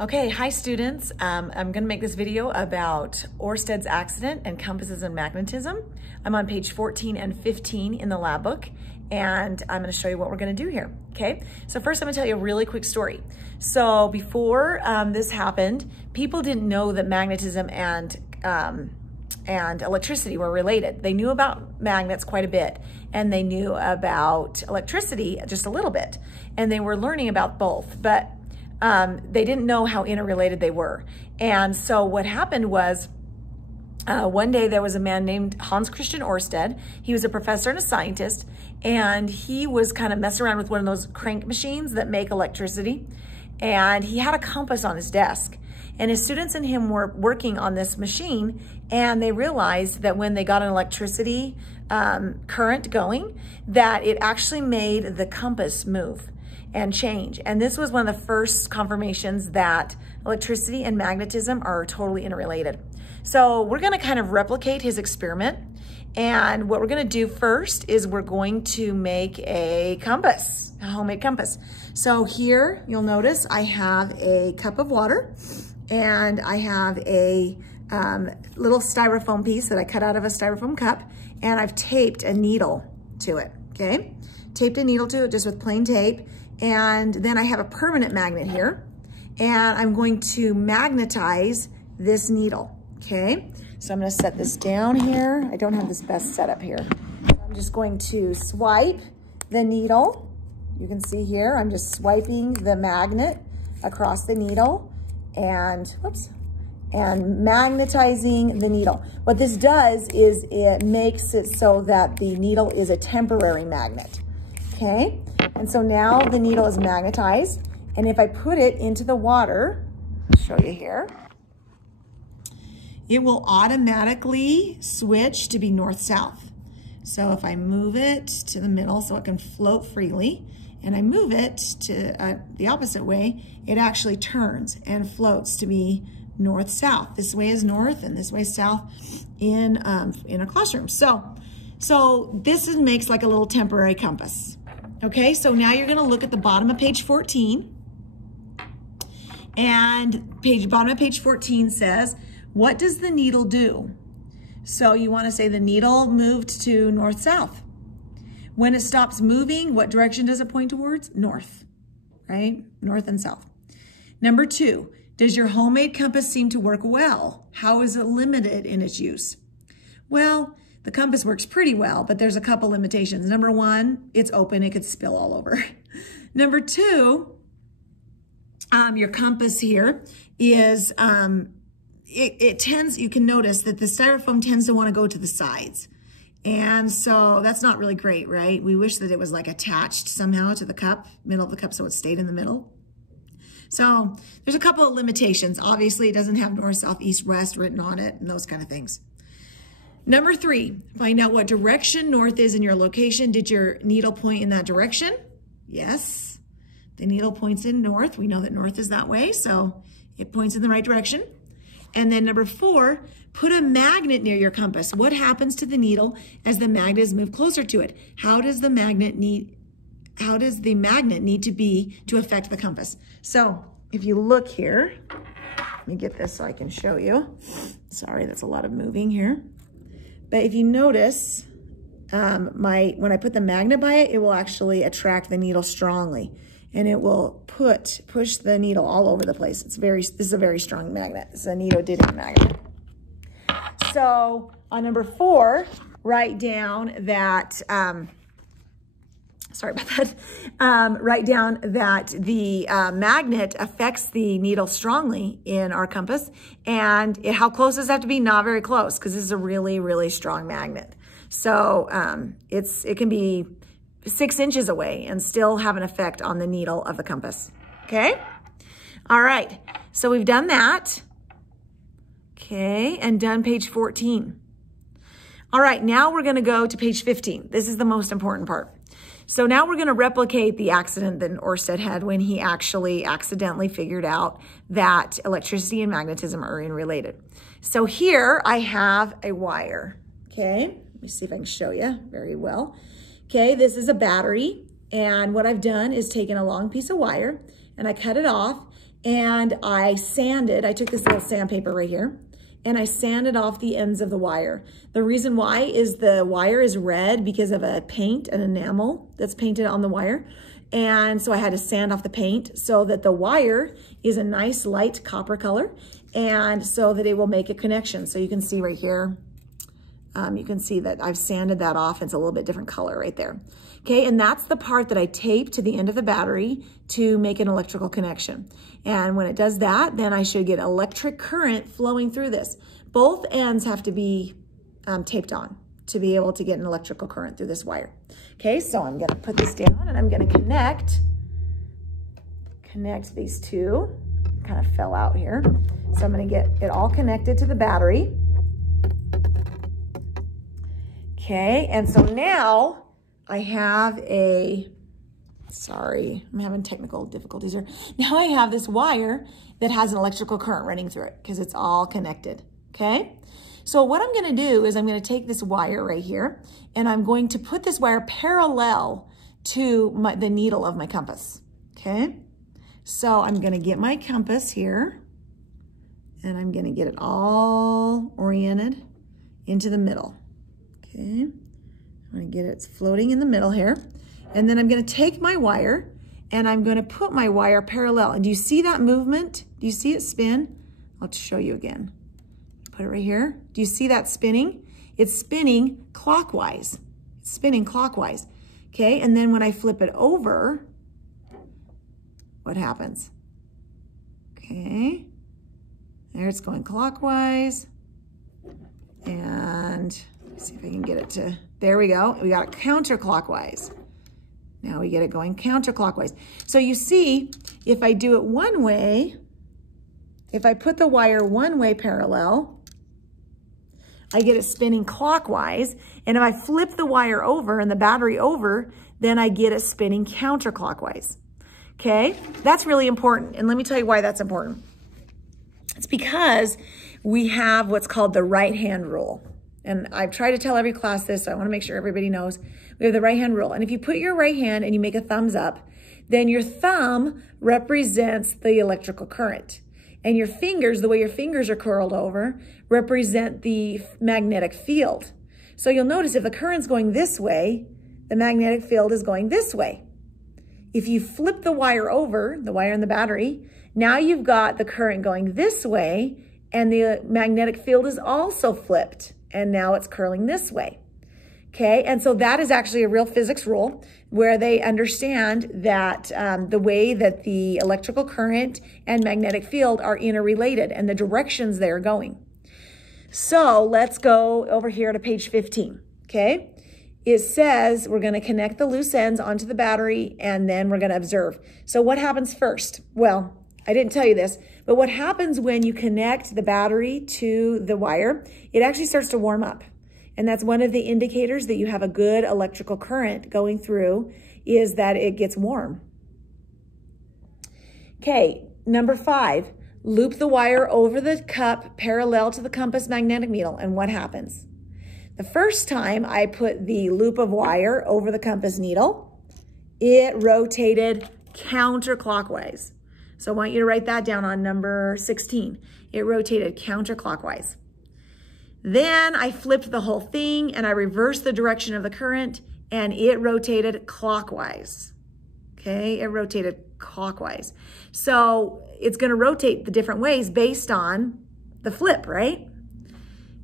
Okay, hi students. I'm going to make this video about Oersted's accident and compasses and magnetism. I'm on page 14 and 15 in the lab book, and I'm going to show you what we're going to do here. Okay, so first I'm going to tell you a really quick story. So before this happened, people didn't know that magnetism and electricity were related. They knew about magnets quite a bit, and they knew about electricity just a little bit, and they were learning about both, but they didn't know how interrelated they were. And so what happened was, one day there was a man named Hans Christian Oersted. He was a professor and a scientist, and he was kind of messing around with one of those crank machines that make electricity. And he had a compass on his desk. And his students and him were working on this machine, and they realized that when they got an electricity current going, that it actually made the compass move and change. And this was one of the first confirmations that electricity and magnetism are totally interrelated. So we're gonna kind of replicate his experiment. And what we're gonna do first is we're going to make a compass, a homemade compass. So here, you'll notice I have a cup of water, and I have a little styrofoam piece that I cut out of a styrofoam cup, and I've taped a needle to it, okay? Taped a needle to it just with plain tape. And then I have a permanent magnet here, and I'm going to magnetize this needle, okay? So I'm gonna set this down here. I don't have this best setup here. So I'm just going to swipe the needle. You can see here, I'm just swiping the magnet across the needle and, whoops, and magnetizing the needle. What this does is it makes it so that the needle is a temporary magnet, okay? And so now the needle is magnetized, and if I put it into the water, I'll show you here, it will automatically switch to be north-south. So if I move it to the middle so it can float freely, and I move it to the opposite way, it actually turns and floats to be north-south. This way is north and this way is south in a classroom. So this makes like a little temporary compass. Okay, so now you're gonna look at the bottom of page 14, and bottom of page 14 says, what does the needle do? So you wanna say the needle moved to north-south. When it stops moving, what direction does it point towards? North, right? North and south. Number 2, does your homemade compass seem to work well? How is it limited in its use? Well, the compass works pretty well, but there's a couple limitations. Number 1, it's open, it could spill all over. Number 2, your compass here is, it tends, you can notice that the styrofoam tends to want to go to the sides. And so that's not really great, right? We wish that it was like attached somehow to the cup, middle of the cup, so it stayed in the middle. So there's a couple of limitations. Obviously, it doesn't have north, south, east, west written on it and those kind of things. Number 3, find out what direction north is in your location. Did your needle point in that direction? Yes, the needle points in north. We know that north is that way, so it points in the right direction. And then number 4, put a magnet near your compass. What happens to the needle as the magnet is moved closer to it? How does the magnet need to be to affect the compass? So if you look here, let me get this so I can show you. Sorry, that's a lot of moving here. But if you notice, when I put the magnet by it, it will actually attract the needle strongly, and it will push the needle all over the place. This is a very strong magnet. It's a neodymium magnet. So on number 4, write down that, sorry about that. Write down that the magnet affects the needle strongly in our compass, and how close does it have to be? Not very close, because this is a really, really strong magnet. So it can be 6 inches away and still have an effect on the needle of the compass, okay? All right, so we've done that, okay, and done page 14. All right, now we're gonna go to page 15. This is the most important part. So now we're gonna replicate the accident that Oersted had when he actually accidentally figured out that electricity and magnetism are interrelated. So here I have a wire, okay? Let me see if I can show you very well. Okay, this is a battery, and what I've done is taken a long piece of wire and I cut it off, and I took this little sandpaper right here, and I sanded off the ends of the wire. The reason why is the wire is red because of a paint, an enamel that's painted on the wire. And so I had to sand off the paint so that the wire is a nice light copper color, and so that it will make a connection. So you can see right here, you can see that I've sanded that off. It's a little bit different color right there. Okay, and that's the part that I tape to the end of the battery to make an electrical connection. And when it does that, then I should get electric current flowing through this. Both ends have to be taped on to be able to get an electrical current through this wire. Okay, so I'm gonna put this down and I'm gonna connect these two. Kind of fell out here. So I'm gonna get it all connected to the battery. Okay, and so now I have sorry, I'm having technical difficulties here. Now I have this wire that has an electrical current running through it because it's all connected, okay? So what I'm gonna do is I'm gonna take this wire right here and I'm going to put this wire parallel to the needle of my compass, okay? So I'm gonna get my compass here and I'm gonna get it all oriented into the middle, okay? I'm gonna get it floating in the middle here. And then I'm gonna take my wire and I'm gonna put my wire parallel. And do you see that movement? Do you see it spin? I'll show you again. Put it right here. Do you see that spinning? It's spinning clockwise. It's spinning clockwise, okay? And then when I flip it over, what happens? Okay, there it's going clockwise. And let's see if I can get it to, there we go. We got it counterclockwise. Now we get it going counterclockwise. So you see, if I do it one way, if I put the wire one way parallel, I get it spinning clockwise. And if I flip the wire over and the battery over, then I get it spinning counterclockwise. Okay, that's really important. And let me tell you why that's important. It's because we have what's called the right-hand rule. And I've tried to tell every class this, so I want to make sure everybody knows. We have the right-hand rule. And if you put your right hand and you make a thumbs up, then your thumb represents the electrical current. And your fingers, the way your fingers are curled over, represent the magnetic field. So you'll notice if the current's going this way, the magnetic field is going this way. If you flip the wire over, the wire in the battery, now you've got the current going this way and the magnetic field is also flipped. And now it's curling this way, okay? And so that is actually a real physics rule where they understand that the way that the electrical current and magnetic field are interrelated and the directions they're going. So let's go over here to page 15, okay? It says we're gonna connect the loose ends onto the battery and then we're gonna observe. So what happens first? Well, I didn't tell you this, but what happens when you connect the battery to the wire, it actually starts to warm up. And that's one of the indicators that you have a good electrical current going through is that it gets warm. Okay, number 5, loop the wire over the cup parallel to the compass magnetic needle. And what happens? The first time I put the loop of wire over the compass needle, it rotated counterclockwise. So I want you to write that down on number 16. It rotated counterclockwise. Then I flipped the whole thing and I reversed the direction of the current and it rotated clockwise. Okay, it rotated clockwise. So it's gonna rotate the different ways based on the flip, right?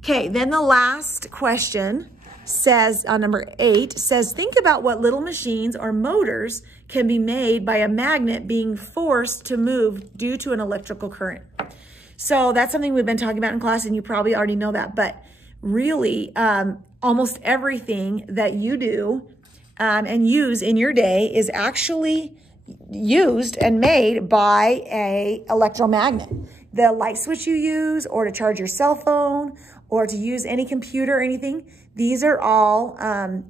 Okay, then the last question says, on number 8, says, think about what little machines or motors can be made by a magnet being forced to move due to an electrical current. So that's something we've been talking about in class and you probably already know that, but really almost everything that you do and use in your day is actually used and made by an electromagnet. The light switch you use or to charge your cell phone or to use any computer or anything, these are all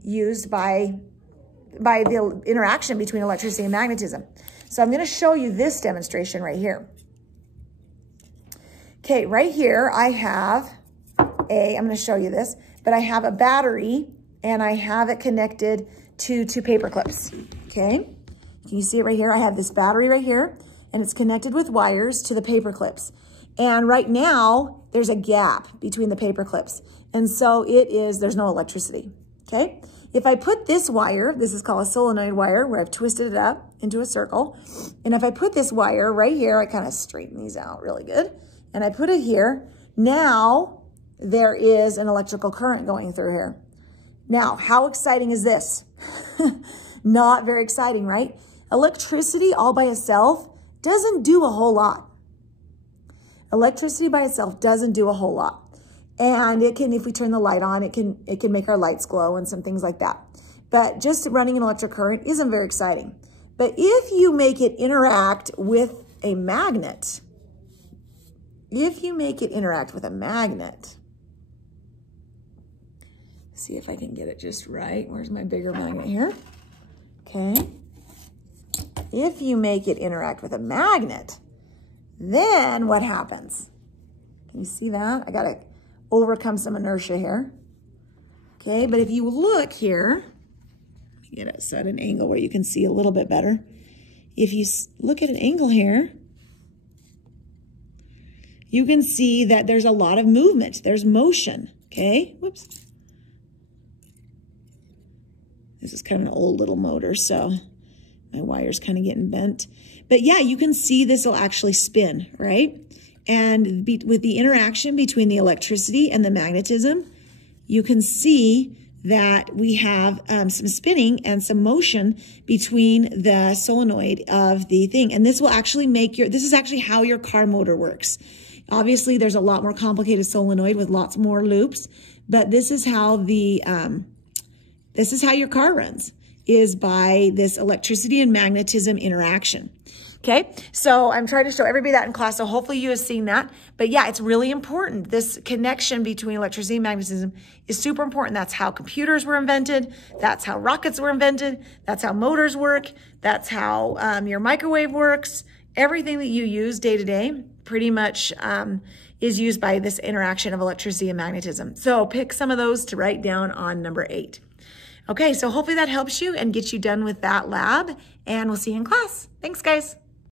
used by the interaction between electricity and magnetism. So I'm gonna show you this demonstration right here. Okay, right here I have I'm gonna show you this, but I have a battery and I have it connected to 2 paper clips, okay? Can you see it right here? I have this battery right here and it's connected with wires to the paper clips. And right now, there's a gap between the paper clips. And so there's no electricity, okay? If I put this wire, this is called a solenoid wire, where I've twisted it up into a circle. And if I put this wire right here, I kind of straighten these out really good. And I put it here. Now, there is an electrical current going through here. Now, how exciting is this? Not very exciting, right? Electricity all by itself doesn't do a whole lot. Electricity by itself doesn't do a whole lot. And it can, if we turn the light on, it can make our lights glow and some things like that. But just running an electric current isn't very exciting. But if you make it interact with a magnet, see if I can get it just right. Where's my bigger magnet here? Okay. If you make it interact with a magnet, then what happens? Can you see that? I got to overcome some inertia here. Okay, but if you look here, get it set at an angle where you can see a little bit better. If you look at an angle here, you can see that there's a lot of movement. There's motion, okay? Whoops. This is kind of an old little motor, so my wire's kind of getting bent. But yeah, you can see this will actually spin, right? And with the interaction between the electricity and the magnetism, you can see that we have some spinning and some motion between the solenoid of the thing. And this will actually this is actually how your car motor works. Obviously, there's a lot more complicated solenoid with lots more loops, but this is how your car runs, is by this electricity and magnetism interaction. Okay, so I'm trying to show everybody that in class, so hopefully you have seen that. But yeah, it's really important. This connection between electricity and magnetism is super important. That's how computers were invented. That's how rockets were invented. That's how motors work. That's how your microwave works. Everything that you use day to day pretty much is used by this interaction of electricity and magnetism. So pick some of those to write down on number 8. Okay, so hopefully that helps you and gets you done with that lab, and we'll see you in class. Thanks, guys.